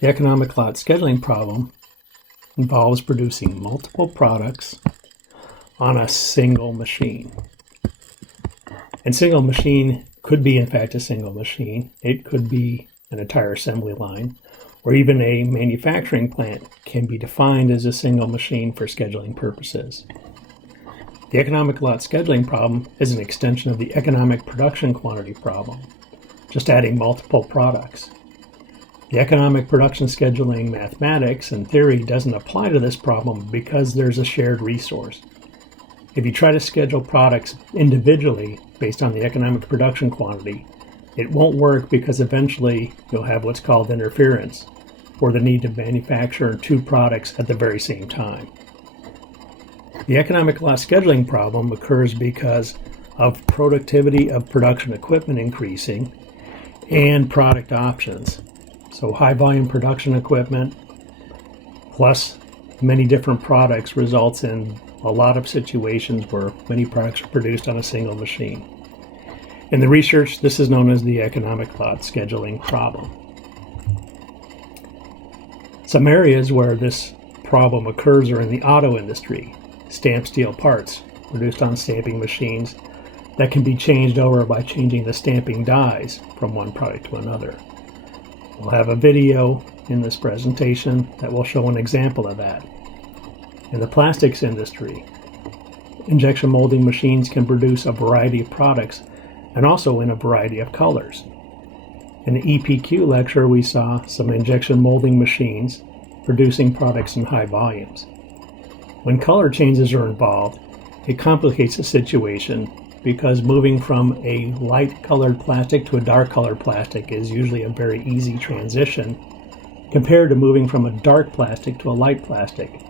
The economic lot scheduling problem involves producing multiple products on a single machine. And single machine could be, in fact, a single machine. It could be an entire assembly line, or even a manufacturing plant can be defined as a single machine for scheduling purposes. The economic lot scheduling problem is an extension of the economic production quantity problem, just adding multiple products. The economic production scheduling mathematics and theory doesn't apply to this problem because there's a shared resource. If you try to schedule products individually based on the economic production quantity, it won't work because eventually you'll have what's called interference, or the need to manufacture two products at the very same time. The economic lot scheduling problem occurs because of productivity of production equipment increasing and product options. So high volume production equipment plus many different products results in a lot of situations where many products are produced on a single machine. In the research, this is known as the economic lot scheduling problem. Some areas where this problem occurs are in the auto industry. Stamped steel parts produced on stamping machines that can be changed over by changing the stamping dies from one product to another. We'll have a video in this presentation that will show an example of that. In the plastics industry, injection molding machines can produce a variety of products and also in a variety of colors. In the EPQ lecture, we saw some injection molding machines producing products in high volumes. When color changes are involved, it complicates the situation because moving from a light colored plastic to a dark colored plastic is usually a very easy transition compared to moving from a dark plastic to a light plastic.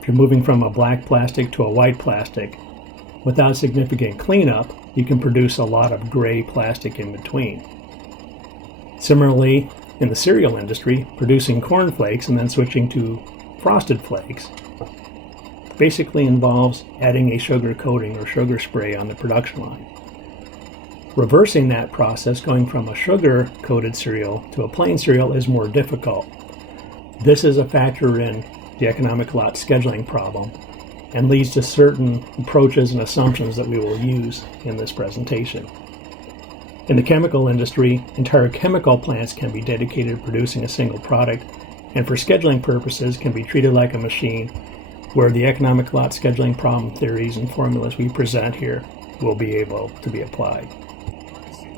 If you're moving from a black plastic to a white plastic, without significant cleanup, you can produce a lot of gray plastic in between. Similarly, in the cereal industry, producing corn flakes and then switching to frosted flakes basically involves adding a sugar coating or sugar spray on the production line. Reversing that process, going from a sugar-coated cereal to a plain cereal, is more difficult. This is a factor in the economic lot scheduling problem and leads to certain approaches and assumptions that we will use in this presentation. In the chemical industry, entire chemical plants can be dedicated to producing a single product, and for scheduling purposes can be treated like a machine where the economic lot scheduling problem theories and formulas we present here will be able to be applied.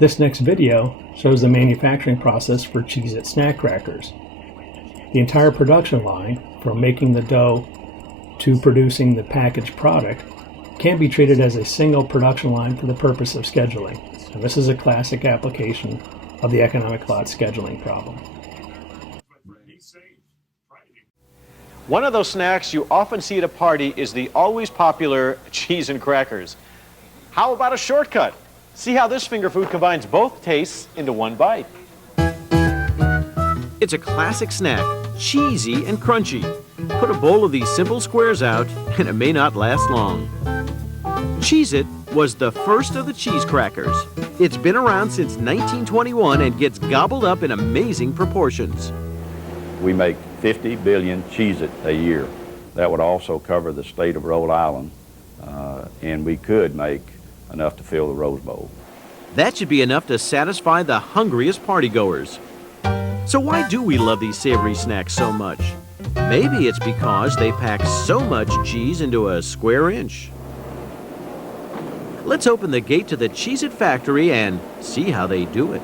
This next video shows the manufacturing process for Cheez-It snack crackers. The entire production line, from making the dough to producing the packaged product, can be treated as a single production line for the purpose of scheduling. And this is a classic application of the economic lot scheduling problem. One of those snacks you often see at a party is the always popular cheese and crackers. How about a shortcut? See how this finger food combines both tastes into one bite. It's a classic snack, cheesy and crunchy. Put a bowl of these simple squares out and it may not last long. Cheez-It was the first of the cheese crackers. It's been around since 1921 and gets gobbled up in amazing proportions. We make 50 billion Cheez-It a year. That would also cover the state of Rhode Island, and we could make enough to fill the Rose Bowl. That should be enough to satisfy the hungriest partygoers. So why do we love these savory snacks so much? Maybe it's because they pack so much cheese into a square inch. Let's open the gate to the Cheez-It factory and see how they do it.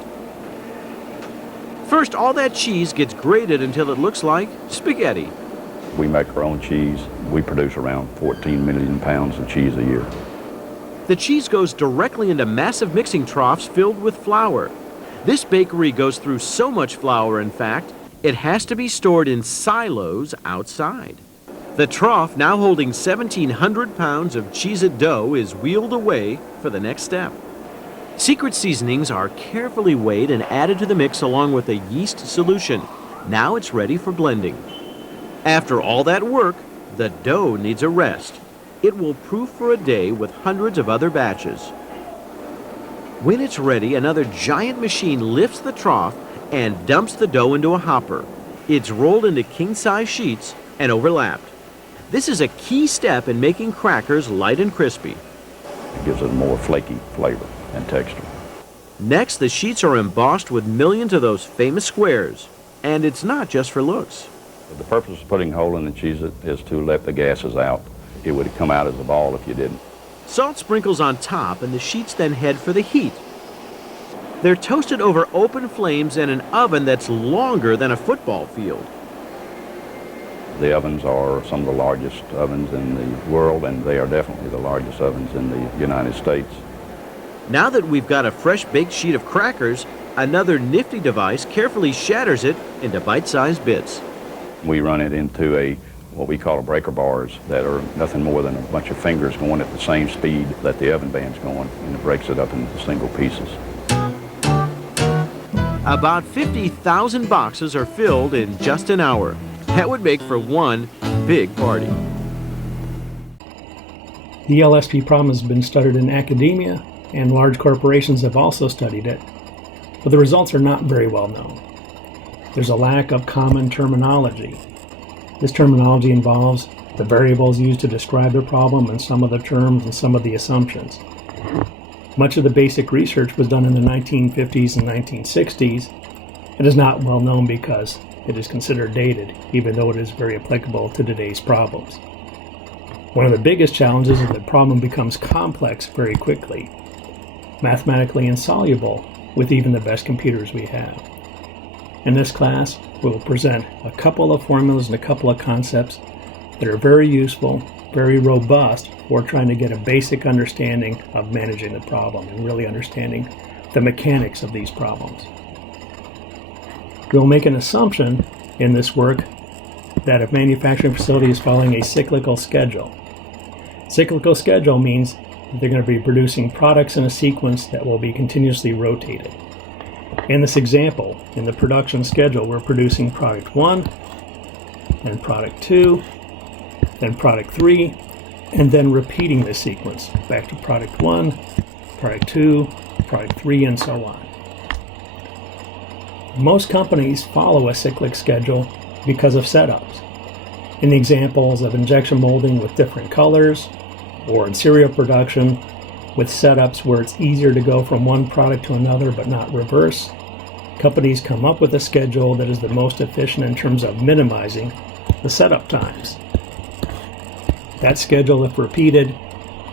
First, all that cheese gets grated until it looks like spaghetti. We make our own cheese. We produce around 14 million pounds of cheese a year. The cheese goes directly into massive mixing troughs filled with flour. This bakery goes through so much flour, in fact, it has to be stored in silos outside. The trough, now holding 1,700 pounds of Cheez-It dough, is wheeled away for the next step. Secret seasonings are carefully weighed and added to the mix along with a yeast solution. Now it's ready for blending. After all that work, the dough needs a rest. It will proof for a day with hundreds of other batches. When it's ready, another giant machine lifts the trough and dumps the dough into a hopper. It's rolled into king-size sheets and overlapped. This is a key step in making crackers light and crispy. It gives it a more flaky flavor and texture. Next, the sheets are embossed with millions of those famous squares. And it's not just for looks. The purpose of putting a hole in the Cheez-It is to let the gases out. It would come out as a ball if you didn't. Salt sprinkles on top, and the sheets then head for the heat. They're toasted over open flames in an oven that's longer than a football field. The ovens are some of the largest ovens in the world, and they are definitely the largest ovens in the United States. Now that we've got a fresh baked sheet of crackers, another nifty device carefully shatters it into bite-sized bits. We run it into what we call breaker bars that are nothing more than a bunch of fingers going at the same speed that the oven band's going, and it breaks it up into single pieces. About 50,000 boxes are filled in just an hour. That would make for one big party. The LSP problem has been studied in academia, and large corporations have also studied it, but the results are not very well known. There's a lack of common terminology. This terminology involves the variables used to describe the problem and some of the terms and some of the assumptions. Much of the basic research was done in the 1950s and 1960s. It is not well known because it is considered dated, even though it is very applicable to today's problems. One of the biggest challenges is that the problem becomes complex very quickly, mathematically insoluble with even the best computers we have. In this class, we will present a couple of formulas and a couple of concepts that are very useful, very robust for trying to get a basic understanding of managing the problem and really understanding the mechanics of these problems. We will make an assumption in this work that a manufacturing facility is following a cyclical schedule. Cyclical schedule means that they're going to be producing products in a sequence that will be continuously rotated. In this example, in the production schedule, we're producing product 1, then product 2, then product 3, and then repeating this sequence back to product 1, product 2, product 3, and so on. Most companies follow a cyclic schedule because of setups. In the examples of injection molding with different colors, or in serial production with setups where it's easier to go from one product to another but not reverse, companies come up with a schedule that is the most efficient in terms of minimizing the setup times. That schedule, if repeated,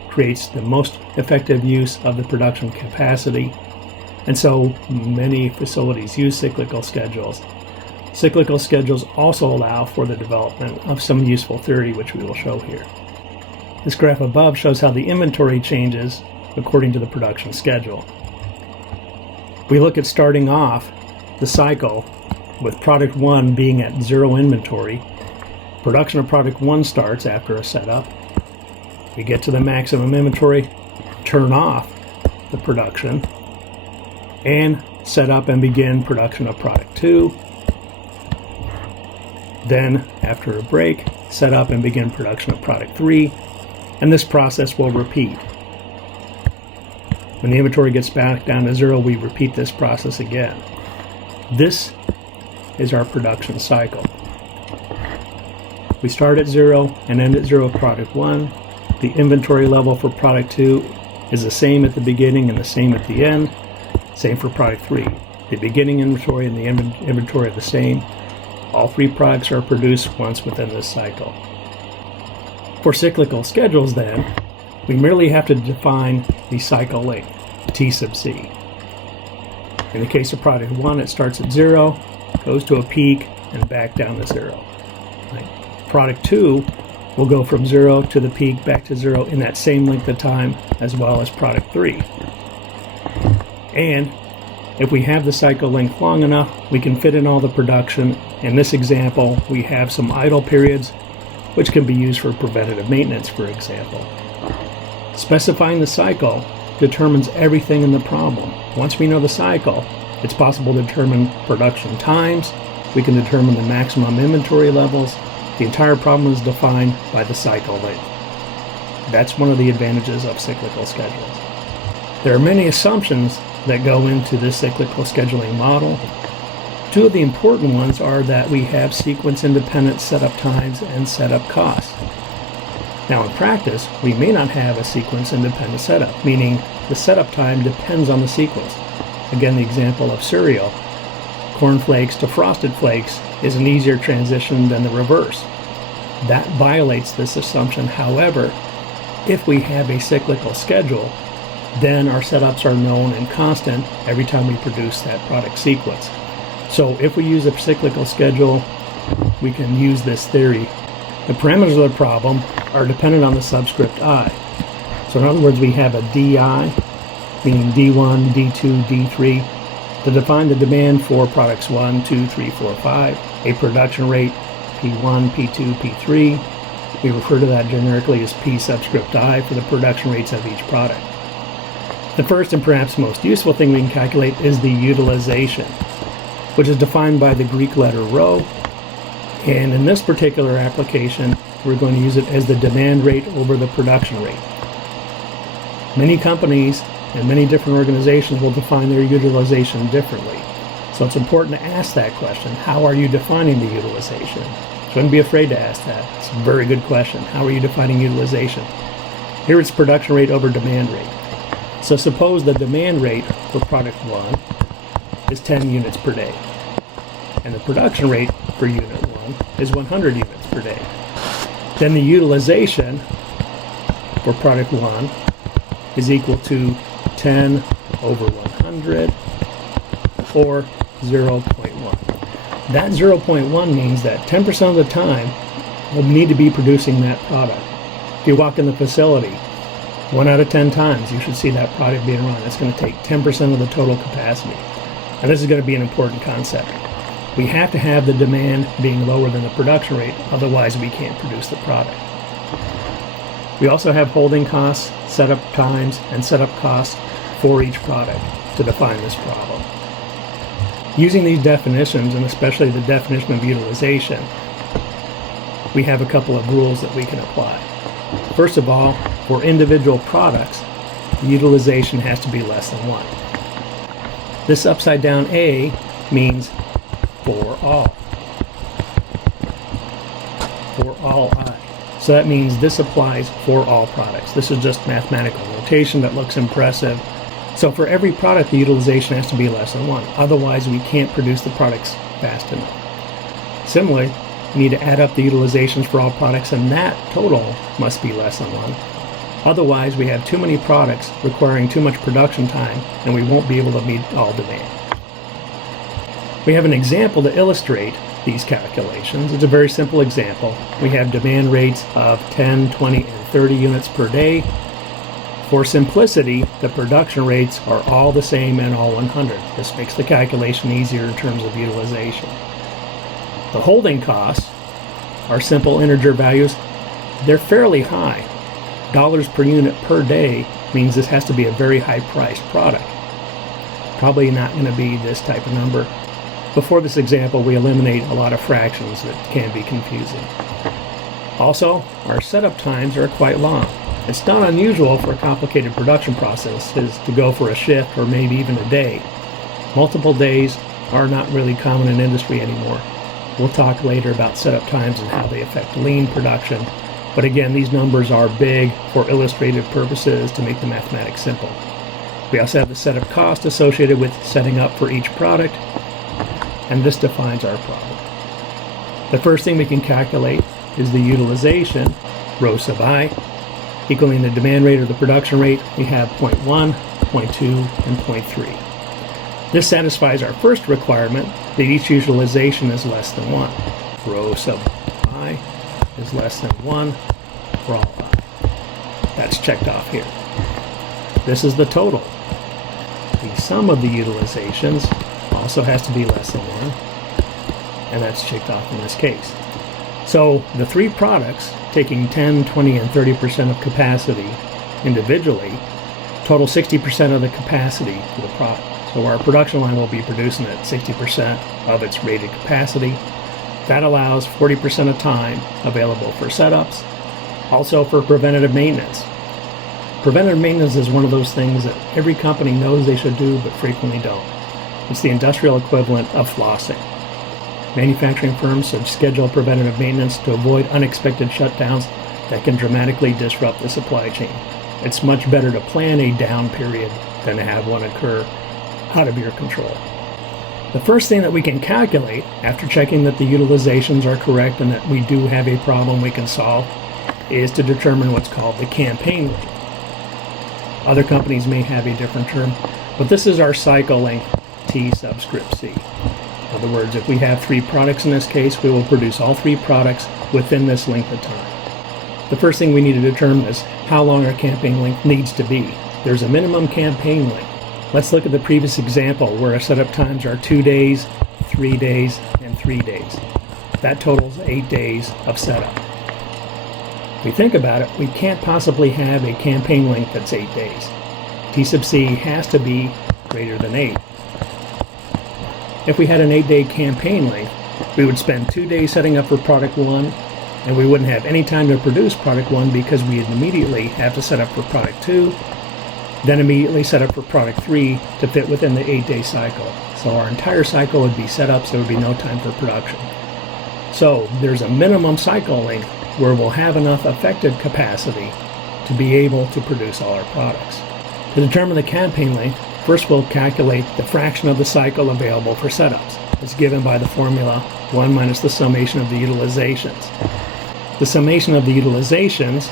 creates the most effective use of the production capacity, and so many facilities use cyclical schedules. Cyclical schedules also allow for the development of some useful theory, which we will show here. This graph above shows how the inventory changes according to the production schedule. We look at starting off the cycle with product 1 being at 0 inventory. Production of product 1 starts after a setup. We get to the maximum inventory, turn off the production, and set up and begin production of product 2. Then, after a break, set up and begin production of product 3, and this process will repeat. When the inventory gets back down to 0, we repeat this process again. This is our production cycle. We start at 0 and end at 0 with product 1. The inventory level for product 2 is the same at the beginning and the same at the end. Same for product 3. The beginning inventory and the inventory are the same. All 3 products are produced once within this cycle. For cyclical schedules then, we merely have to define the cycle length, T sub C. In the case of product 1, it starts at 0, goes to a peak, and back down to 0. Product 2 will go from 0 to the peak back to 0 in that same length of time, as well as product 3. And if we have the cycle length long enough, we can fit in all the production. In this example, we have some idle periods, which can be used for preventative maintenance, for example. Specifying the cycle determines everything in the problem. Once we know the cycle, it's possible to determine production times. We can determine the maximum inventory levels. The entire problem is defined by the cycle length. That's one of the advantages of cyclical schedules. There are many assumptions that go into this cyclical scheduling model. Two of the important ones are that we have sequence-independent setup times and setup costs. Now in practice, we may not have a sequence-independent setup, meaning the setup time depends on the sequence. Again, the example of cereal, cornflakes to frosted flakes, is an easier transition than the reverse. That violates this assumption. However, if we have a cyclical schedule, then our setups are known and constant every time we produce that product sequence. So if we use a cyclical schedule, we can use this theory. The parameters of the problem are dependent on the subscript I. So in other words, we have a DI, meaning D1, D2, D3, to define the demand for products 1, 2, 3, 4, 5, a production rate, P1, P2, P3. We refer to that generically as P subscript I for the production rates of each product. The first and perhaps most useful thing we can calculate is the utilization, which is defined by the Greek letter rho. And in this particular application, we're going to use it as the demand rate over the production rate. Many companies and many different organizations will define their utilization differently. So it's important to ask that question. How are you defining the utilization? Shouldn't be afraid to ask that. It's a very good question. How are you defining utilization? Here it's production rate over demand rate. So suppose the demand rate for product 1 is 10 units per day, and the production rate for unit 1 is 100 units per day. Then the utilization for product 1 is equal to 10 over 100, or 0.1. That 0.1 means that 10% of the time we'll need to be producing that product. If you walk in the facility, 1 out of 10 times you should see that product being run. It's going to take 10% of the total capacity. And this is going to be an important concept. We have to have the demand being lower than the production rate, otherwise we can't produce the product. We also have holding costs, setup times, and setup costs for each product to define this problem. Using these definitions, and especially the definition of utilization, we have a couple of rules that we can apply. First of all, for individual products, the utilization has to be less than 1. This upside down A means for all. For all I. So that means this applies for all products. This is just mathematical notation that looks impressive. So for every product, the utilization has to be less than 1. Otherwise, we can't produce the products fast enough. Similarly, we need to add up the utilizations for all products, and that total must be less than 1. Otherwise, we have too many products requiring too much production time, and we won't be able to meet all demand. We have an example to illustrate these calculations. It's a very simple example. We have demand rates of 10, 20, and 30 units per day. For simplicity, the production rates are all the same and all 100. This makes the calculation easier in terms of utilization. The holding costs are simple integer values. They're fairly high. Dollars per unit per day means this has to be a very high-priced product. Probably not going to be this type of number. Before this example, we eliminate a lot of fractions that can be confusing. Also, our setup times are quite long. It's not unusual for complicated production processes to go for a shift or maybe even a day. Multiple days are not really common in industry anymore. We'll talk later about setup times and how they affect lean production. But again, these numbers are big for illustrative purposes to make the mathematics simple. We also have the setup cost associated with setting up for each product, and this defines our problem. The first thing we can calculate is the utilization, rho sub I, equaling the demand rate or the production rate. We have 0.1, 0.2, and 0.3. This satisfies our first requirement that each utilization is less than 1. Rho sub I is less than 1 for all I. That's checked off here. This is the total. The sum of the utilizations also has to be less than 1, and that's checked off in this case. So the three products, taking 10, 20, and 30% of capacity individually, total 60% of the capacity for the product. So our production line will be producing at 60% of its rated capacity. That allows 40% of time available for setups, also for preventative maintenance. Preventative maintenance is one of those things that every company knows they should do but frequently don't. It's the industrial equivalent of flossing. Manufacturing firms should schedule preventative maintenance to avoid unexpected shutdowns that can dramatically disrupt the supply chain. It's much better to plan a down period than to have one occur out of your control. The first thing that we can calculate, after checking that the utilizations are correct and that we do have a problem we can solve, is to determine what's called the campaign length. Other companies may have a different term, but this is our cycle length, T subscript C. In other words, if we have 3 products in this case, we will produce all 3 products within this length of time. The first thing we need to determine is how long our campaign length needs to be. There's a minimum campaign length. Let's look at the previous example where our setup times are 2 days, 3 days, and 3 days. That totals 8 days of setup. If we think about it, we can't possibly have a campaign length that's 8 days. T sub C has to be greater than 8. If we had an 8-day campaign length, we would spend 2 days setting up for product 1, and we wouldn't have any time to produce product 1 because we'd immediately have to set up for product 2, then immediately set up for product 3 to fit within the 8-day cycle. So our entire cycle would be set up so there would be no time for production. So there's a minimum cycle length where we'll have enough effective capacity to be able to produce all our products. To determine the campaign length, first we'll calculate the fraction of the cycle available for setups. It's given by the formula 1 minus the summation of the utilizations. The summation of the utilizations,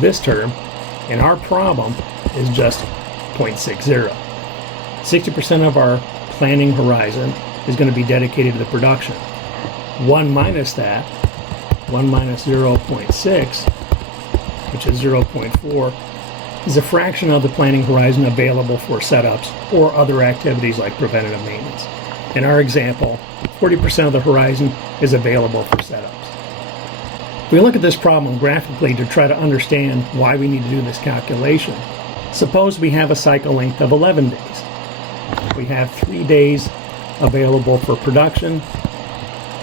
this term, in our problem is just 0.60. 60% of our planning horizon is going to be dedicated to the production. 1 minus that, 1 minus 0.6, which is 0.4, is a fraction of the planning horizon available for setups or other activities like preventative maintenance. In our example, 40% of the horizon is available for setups. We look at this problem graphically to try to understand why we need to do this calculation. Suppose we have a cycle length of 11 days. We have 3 days available for production,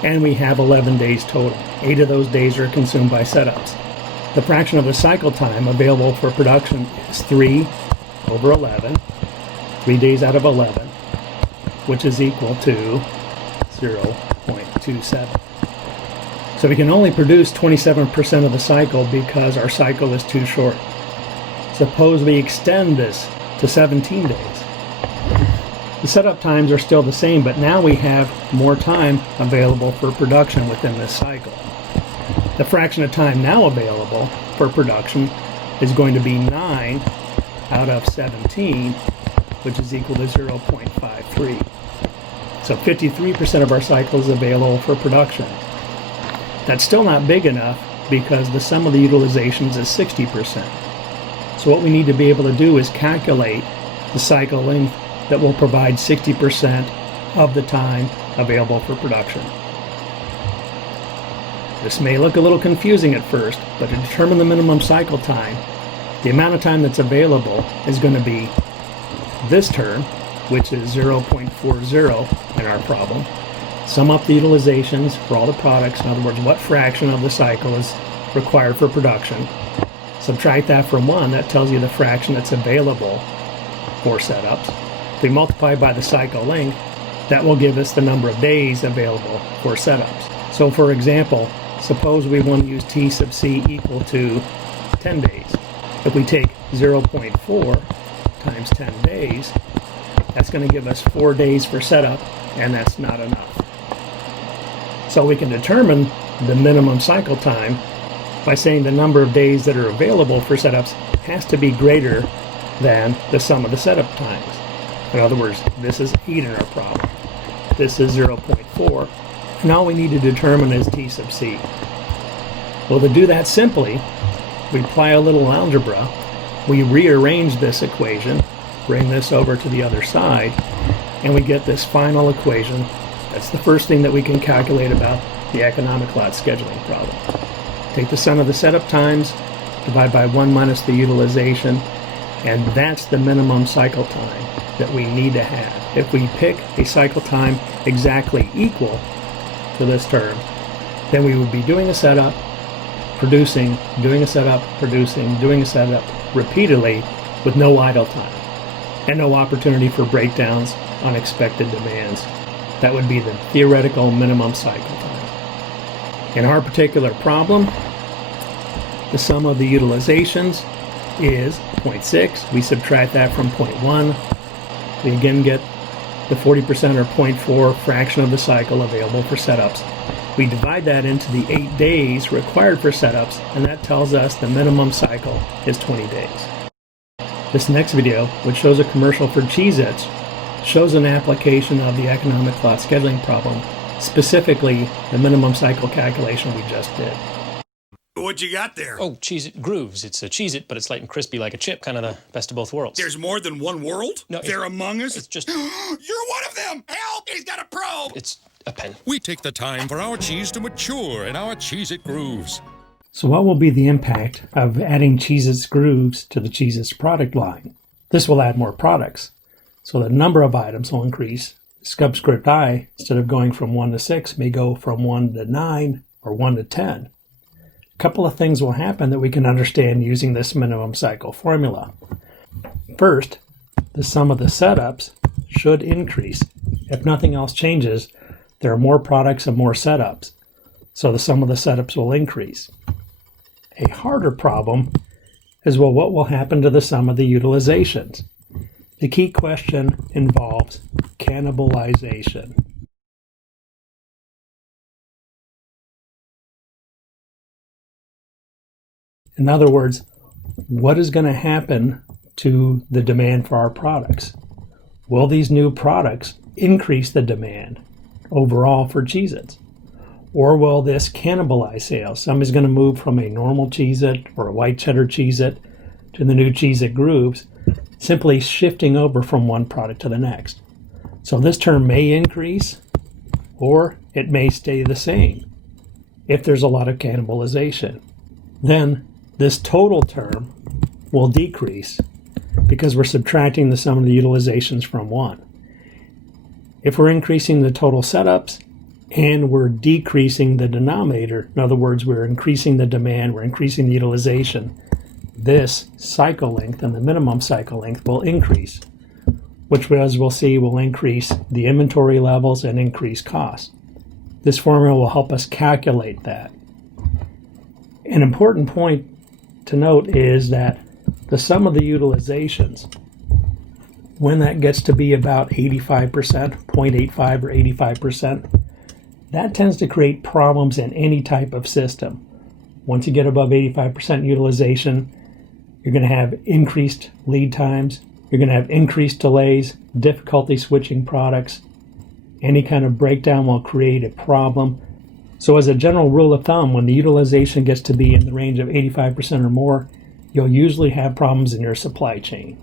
and we have 11 days total. 8 of those days are consumed by setups. The fraction of the cycle time available for production is 3 over 11, 3 days out of 11, which is equal to 0.27. So we can only produce 27% of the cycle because our cycle is too short. Suppose we extend this to 17 days. The setup times are still the same, but now we have more time available for production within this cycle. The fraction of time now available for production is going to be 9 out of 17, which is equal to 0.53. So 53% of our cycle is available for production. That's still not big enough because the sum of the utilizations is 60%. So what we need to be able to do is calculate the cycle length that will provide 60% of the time available for production. This may look a little confusing at first, but to determine the minimum cycle time, the amount of time that's available is going to be this term, which is 0.40 in our problem. Sum up the utilizations for all the products, in other words, what fraction of the cycle is required for production. Subtract that from 1, that tells you the fraction that's available for setups. If we multiply by the cycle length, that will give us the number of days available for setups. So for example, suppose we want to use T sub C equal to 10 days. If we take 0.4 times 10 days, that's going to give us 4 days for setup, and that's not enough. So we can determine the minimum cycle time by saying the number of days that are available for setups has to be greater than the sum of the setup times. In other words, this is 8 in our problem. This is 0.4. And all we need to determine is T sub C. Well, to do that simply, we apply a little algebra. We rearrange this equation, bring this over to the other side, and we get this final equation. That's the first thing that we can calculate about the economic lot scheduling problem. Take the sum of the setup times, divide by 1 minus the utilization, and that's the minimum cycle time that we need to have. If we pick a cycle time exactly equal to this term, then we would be doing a setup, producing, doing a setup, producing, doing a setup repeatedly with no idle time and no opportunity for breakdowns, unexpected demands, That would be the theoretical minimum cycle time. In our particular problem, the sum of the utilizations is 0.6. We subtract that from 0.1. We again get the 40% or 0.4 fraction of the cycle available for setups. We divide that into the 8 days required for setups, and that tells us the minimum cycle is 20 days. This next video, which shows a commercial for Cheez-Its, shows an application of the economic clock scheduling problem, specifically the minimum cycle calculation we just did. What you got there? Oh, Cheez-It Grooves. It's a Cheez-It, but it's light and crispy like a chip, kind of the best of both worlds. There's more than one world? No, They're among us? It's just... You're one of them! Help! He's got a probe! It's a pen. We take the time for our cheese to mature in our Cheez-It Grooves. So what will be the impact of adding Cheez-Its Grooves to the Cheez-Its product line? This will add more products, so the number of items will increase. Subscript I, instead of going from 1 to 6, may go from 1 to 9 or 1 to 10. A couple of things will happen that we can understand using this minimum cycle formula. First, the sum of the setups should increase. If nothing else changes, there are more products and more setups, so the sum of the setups will increase. A harder problem is, well, what will happen to the sum of the utilizations? The key question involves cannibalization. In other words, what is going to happen to the demand for our products? Will these new products increase the demand overall for Cheez-Its? Or will this cannibalize sales? Somebody's going to move from a normal Cheez-It or a white cheddar Cheez-It to the new Cheez-It Grooves, simply shifting over from one product to the next. So this term may increase, or it may stay the same if there's a lot of cannibalization. Then this total term will decrease because we're subtracting the sum of the utilizations from 1. If we're increasing the total setups and we're decreasing the denominator, in other words, we're increasing the demand, we're increasing the utilization, this cycle length and the minimum cycle length will increase, which, as we'll see, will increase the inventory levels and increase costs. This formula will help us calculate that. An important point to note is that the sum of the utilizations, when that gets to be about 85%, 0.85 or 85%, that tends to create problems in any type of system. Once you get above 85% utilization, you're going to have increased lead times, you're going to have increased delays, difficulty switching products. Any kind of breakdown will create a problem. So as a general rule of thumb, when the utilization gets to be in the range of 85% or more, you'll usually have problems in your supply chain.